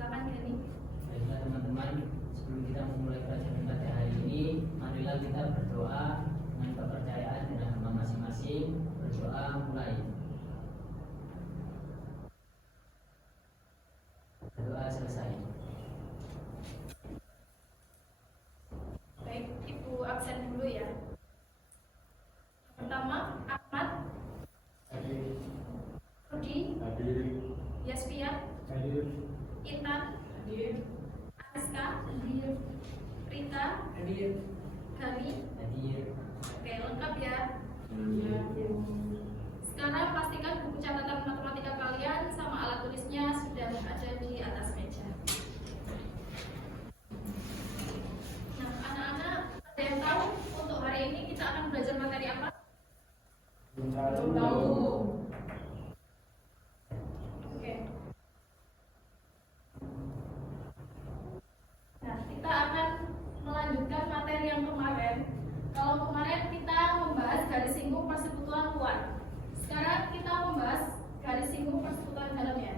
Silakan Gani. Baiklah teman-teman, sebelum kita memulai pelajaran pada hari ini, marilah kita berdoa dengan kepercayaan dan agama masing-masing. Berdoa mulai. Berdoa selesai. Baik, Ibu absen dulu ya. Pertama, Ahmad, Hadir. Rudi, Hadir. Yasfia, Hadir. Intan, Hadir. Ariska, Rita, Hadir. Gani. Hadir. Oke, lengkap ya. Iya. Sekarang pastikan buku catatan matematika kalian sama alat tulisnya sudah ada di atas meja. Nah, anak-anak, ada yang tahu untuk hari ini kita akan belajar materi apa? Belum tahu. Oke. Nah, kita akan melanjutkan materi yang kemarin. Kalau kemarin kita membahas garis singgung persekutuan luar. Sekarang kita membahas garis singgung persekutuan dalam ya.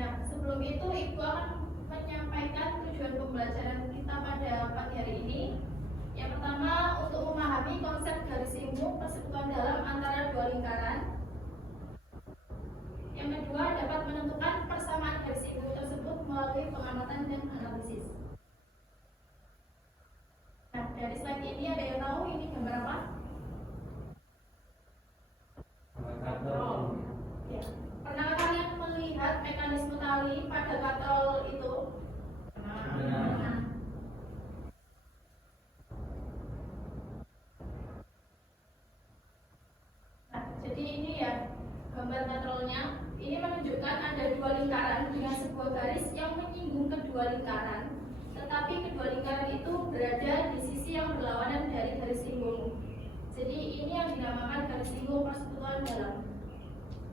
Nah, sebelum itu Ibu akan menyampaikan tujuan pembelajaran kita pada pagi hari ini. Yang pertama, untuk memahami konsep garis singgung persekutuan dalam antara dua lingkaran. Yang kedua, dapat menentukan persamaan garis singgung tersebut melalui pengamatan dan analisis. Nah, dari slide ini ada yang tahu ini gambar apa? Katrol. Ya. Pernah kalian melihat mekanisme tali pada katrol itu? Benar. Nah, jadi ini ya gambar katrolnya. Ini menunjukkan ada dua lingkaran dengan sebuah garis yang menyinggung kedua lingkaran. Tetapi kedua lingkaran itu berada di sisi yang berlawanan dari garis singgung. Jadi ini yang dinamakan garis singgung persekutuan dalam.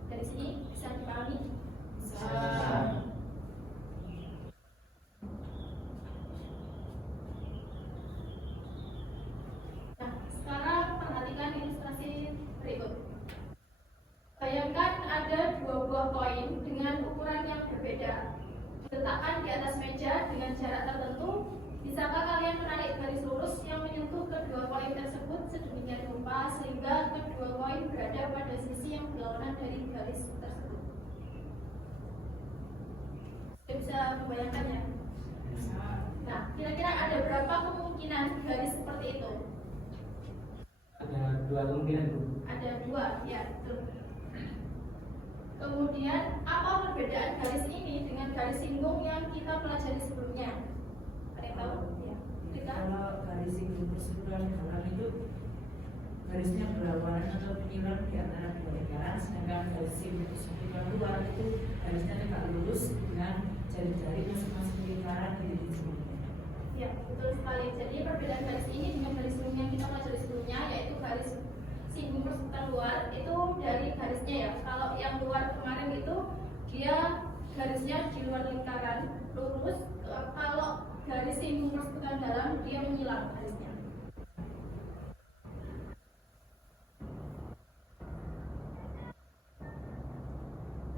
Dari sini bisa dipahami? Bisa. Nah, sekarang perhatikan ilustrasi berikut. Bayangkan ada dua buah koin dengan ukuran yang berbeda. Diletakkan di atas meja dengan jarak tertentu. Bisakah kalian menarik garis lurus yang menyentuh kedua koin tersebut sedemikian rupa sehingga kedua koin berada pada sisi yang berlawanan dari garis tersebut? Bisa membayangkannya? Bisa. Nah, kira-kira ada berapa kemungkinan garis seperti itu? Ada dua kemungkinan, Bu. Ada dua, ya betul. Kemudian, apa perbedaan garis ini dengan garis singgung yang kita pelajari sebelumnya? Ada yang tahu? Ya. Rita? Kalau garis singgung persekutuan dalam itu garisnya berlawanan atau menyerang di antara dua lingkaran, sedangkan garis singgung persekutuan luar itu garisnya tegak lurus dengan jari-jari masing-masing lingkaran di titik sebelumnya. Ya, betul sekali. Jadi perbedaan garis ini dengan garis singgung yang kita pelajari sebelumnya, yaitu garis singgung persekutuan luar itu dari garisnya ya. Kalau yang luar kemarin itu dia garisnya di luar lingkaran lurus. Kalau garis singgung persekutuan dalam dia menyilang garisnya.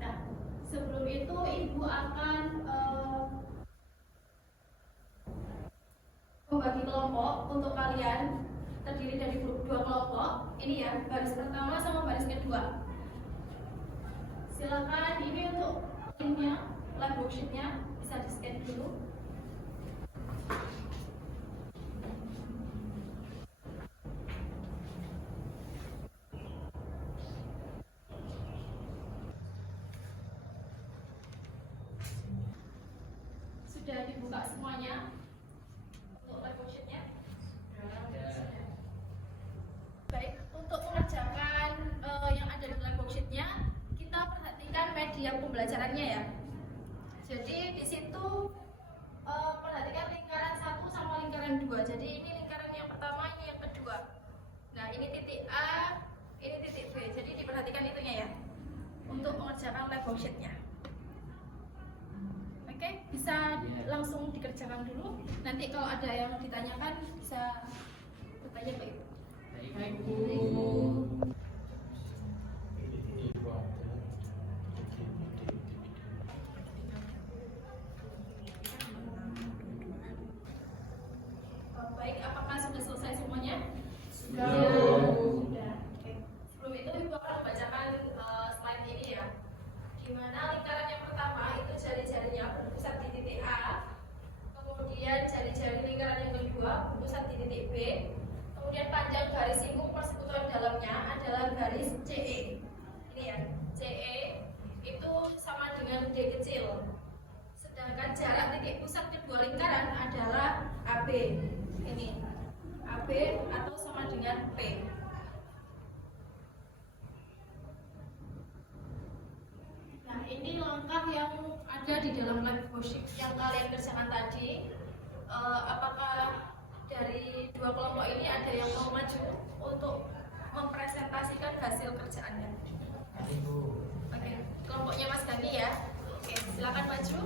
Nah, sebelum itu Ibu akan membagi kelompok untuk kalian, terdiri dari dua kelompok. Ini ya, baris pertama sama baris kedua. Silakan ini untuk linknya, live worksheetnya bisa di scan dulu. Sudah dibuka semuanya untuk live worksheetnya? Baik, untuk mengerjakan yang ada di live worksheetnya, kita perhatikan media pembelajarannya ya. Jadi di situ perhatikan lingkaran 1 sama lingkaran 2. Jadi ini lingkaran yang pertama, ini yang kedua. Nah, ini titik A, ini titik B. Jadi diperhatikan itunya ya untuk mengerjakan live worksheetnya. Oke, bisa langsung dikerjakan dulu. Nanti kalau ada yang ditanyakan bisa bertanya ke Ibu. Baik, Bu. Ini di mana lingkaran yang pertama itu jari-jarinya berpusat di titik A, kemudian jari-jari lingkaran yang kedua berpusat di titik B, kemudian panjang garis singgung persekutuan dalamnya adalah garis CE. Ini ya, CE itu sama dengan D kecil. Sedangkan jarak titik pusat kedua lingkaran adalah AB. Ini AB atau sama dengan P. Nah, ini langkah yang ada di dalam lab worksheet yang kalian kerjakan tadi. Apakah dari dua kelompok ini ada yang mau maju untuk mempresentasikan hasil kerjaannya? Ibu. Oke, kelompoknya Mas Gani ya. Oke, silakan maju.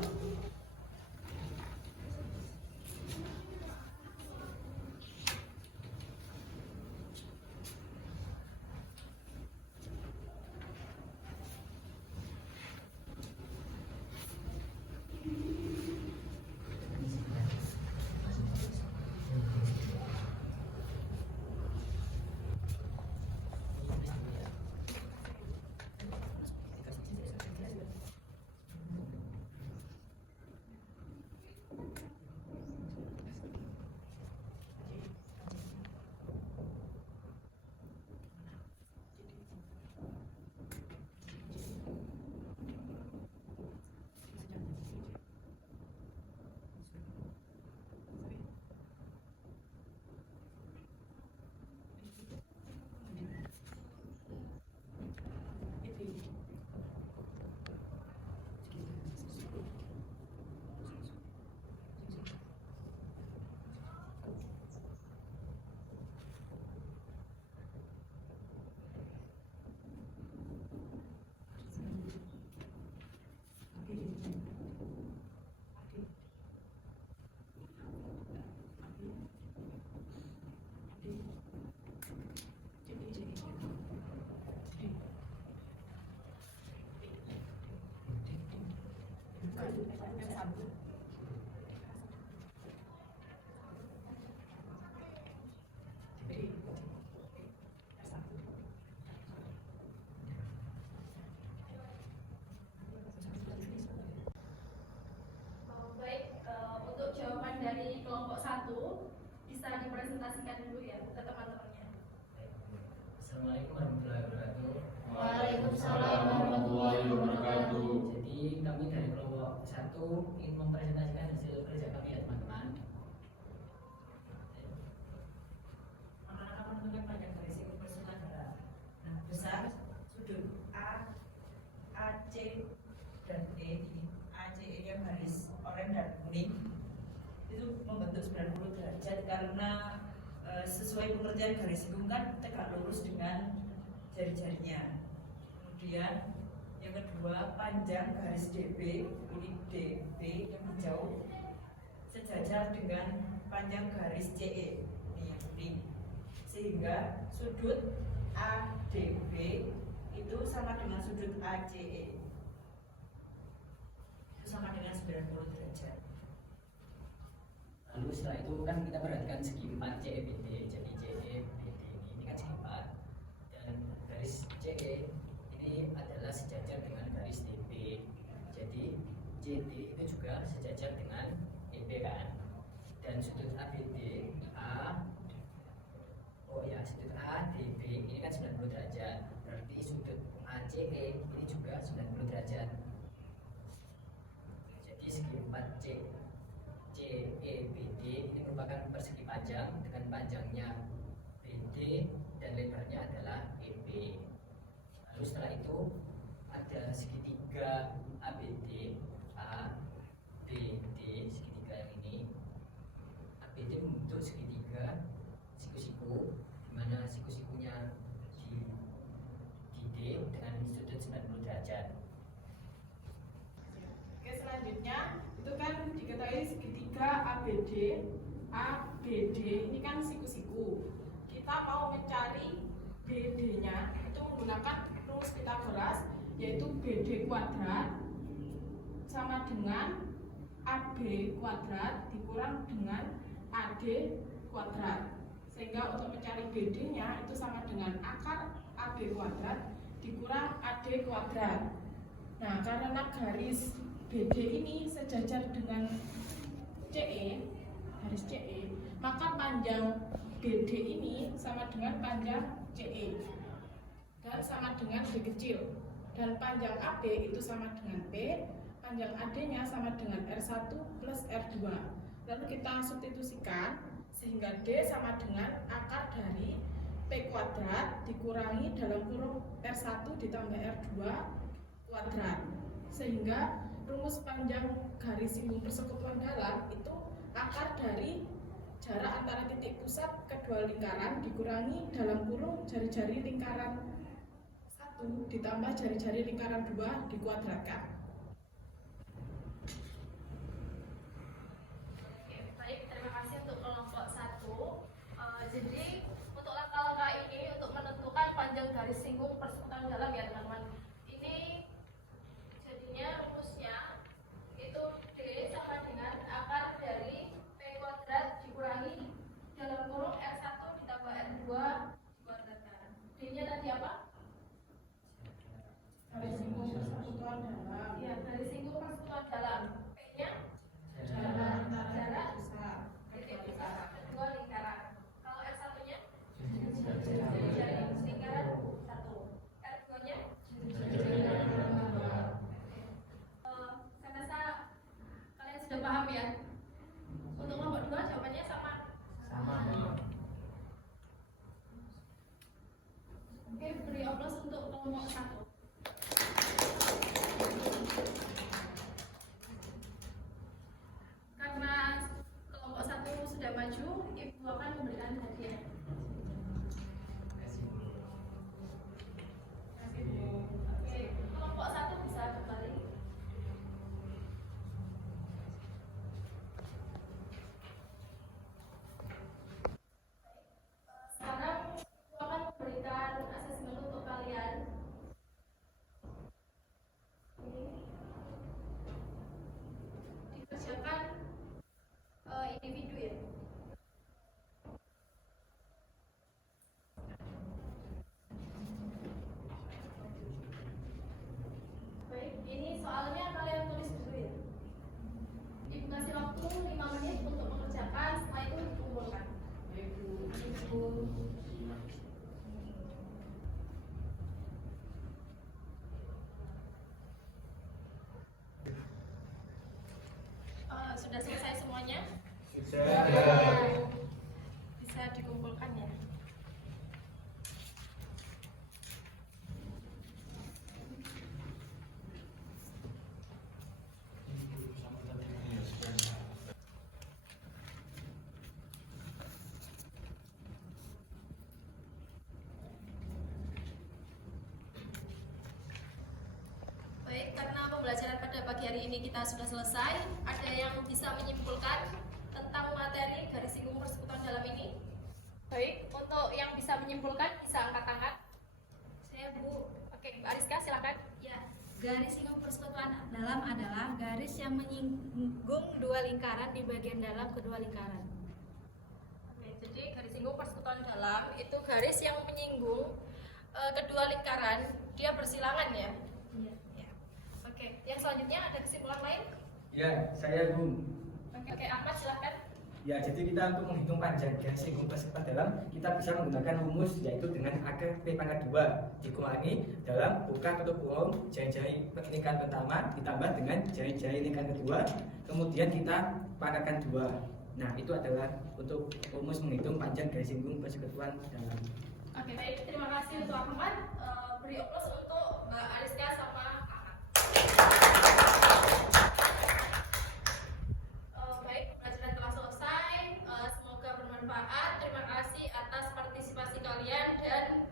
Untuk jawaban dari kelompok 1 bisa dipresentasikan dulu ya ke teman-temannya. Assalamualaikum warahmatullahi wabarakatuh. Waalaikumsalam warahmatullahi wabarakatuh. Jadi kami dari kelompok 1 ingin mempresentasikan hasil kerja kami ya teman-teman. Anak-anak menentukan panjang garis singgung persekutuan dalam. Nah, besar sudut A, AC dan E ini. AC ini yang garis oranye dan kuning itu membentuk 90 derajat karena sesuai pengertian garis singgung kan tegak lurus dengan jari-jarinya. Kemudian yang kedua, panjang garis DB ini DB yang hijau sejajar dengan panjang garis CE ini yang kuning, sehingga sudut ADB itu sama dengan sudut ACE, itu sama dengan 90 derajat. Lalu setelah itu kan kita perhatikan segi 4 CEBD. Jadi CEBD ini kan segi 4 dan garis CE ini adalah sejajar dengan garis DB. Jadi CD itu juga sejajar dengan EB kan. Dan sudut ABD sudut ADB ini kan 90 derajat. Berarti sudut ACE ini juga 90 derajat. Jadi segi 4 CEBD ini merupakan persegi panjang dengan panjangnya BD dan lebarnya adalah EB. Lalu setelah itu ada segitiga ABD, ABD, segitiga yang ini. ABD membentuk segitiga siku-siku, di mana siku-sikunya di D dengan sudut 90 derajat. Oke, selanjutnya itu kan diketahui segitiga ABD ini kan siku-siku. Kita mau mencari BD-nya itu menggunakan rumus Pythagoras, yaitu BD kuadrat sama dengan AB kuadrat dikurang dengan AD kuadrat. Sehingga untuk mencari BD-nya itu sama dengan akar AB kuadrat dikurang AD kuadrat. Nah, karena garis BD ini sejajar dengan CE, garis CE, maka panjang BD ini sama dengan panjang CE dan sama dengan B kecil, dan panjang AB itu sama dengan P, panjang AD-nya sama dengan R1 plus R2. Lalu kita substitusikan sehingga D sama dengan akar dari P kuadrat dikurangi dalam kurung R1 ditambah R2 kuadrat, sehingga rumus panjang garis singgung persekutuan dalam itu akar dari jarak antara titik pusat kedua lingkaran dikurangi dalam kurung jari-jari lingkaran 1 ditambah jari-jari lingkaran 2 dikuadratkan. Oke, baik, terima kasih untuk kelompok 1. Jadi untuk langkah-langkah ini untuk menentukan panjang garis singgung persekutuan dalam ya teman-teman. Ini jadinya rumusnya itu D sama dengan akar dari P kuadrat dikurangi dalam kurung R1 ditambah R2 dikuadratkan. D-nya tadi apa? Garis singgung persekutuan dalam. Ya, garis singgung persekutuan dalam. P-nya Jarak besar. titik pusat kedua lingkaran. Kalau R1-nya jari lingkaran 1. R2-nya saya rasa kalian sudah paham ya. Untuk kelompok 2 jawabannya sama. Oke, beri aplaus untuk kelompok 1. Karena kelompok 1 sudah maju, Ibu akan memberikan hadiah. Oke, kelompok 1 bisa kembali. Sekarang Ibu akan memberikan asesmen untuk kalian. Ini dikerjakan individu ya. Baik, ini soalnya kalian tulis dulu ya. Ibu kasih waktu 5 menit untuk mengerjakan, setelah itu dikumpulkan. Ibu. Sudah selesai semuanya? Bisa dikumpulkan ya. Baik, karena pembelajaran pada pagi hari ini kita sudah selesai, ada yang bisa menyimpulkan tentang materi garis singgung persekutuan dalam ini? Baik, untuk yang bisa menyimpulkan bisa angkat tangan. Saya Bu. Oke, Bu Ariska silakan. Ya, garis singgung persekutuan dalam adalah garis yang menyinggung dua lingkaran di bagian dalam kedua lingkaran. Oke, jadi garis singgung persekutuan dalam itu garis yang menyinggung kedua lingkaran, dia bersilangan ya. Iya. Ya. Oke, yang selanjutnya ada kesimpulan lain? Ya, saya Bung. Oke, Ahmad silahkan. Ya, jadi kita untuk menghitung panjang garis singgung persekutuan dalam, kita bisa menggunakan rumus yaitu dengan akar P pangkat 2 dikurangi dalam buka tutup kurung jari-jari lingkaran pertama ditambah dengan jari-jari lingkaran kedua, kemudian kita pangkatkan 2. Nah, itu adalah untuk rumus menghitung panjang garis singgung persekutuan dalam. Oke, baik. Terima kasih untuk Ahmad. Beri aplaus untuk Mbak Ariska sama Ahmad. Baik, pelajaran telah selesai. Semoga bermanfaat. Terima kasih atas partisipasi kalian dan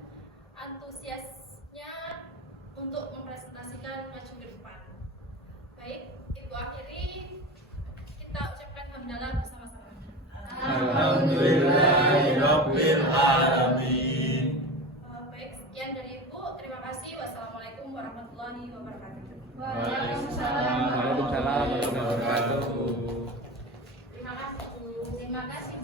antusiasnya untuk mempresentasikan maju ke depan. Baik, Ibu akhiri. Kita ucapkan hamdalah bersama-sama. Alhamdulillahirabbil alamin. Baik, sekian dari Ibu. Terima kasih. Wassalamualaikum warahmatullahi wabarakatuh. Waalaikumsalam warahmatullahi wabarakatuh. Terima kasih, Bu. Terima kasih.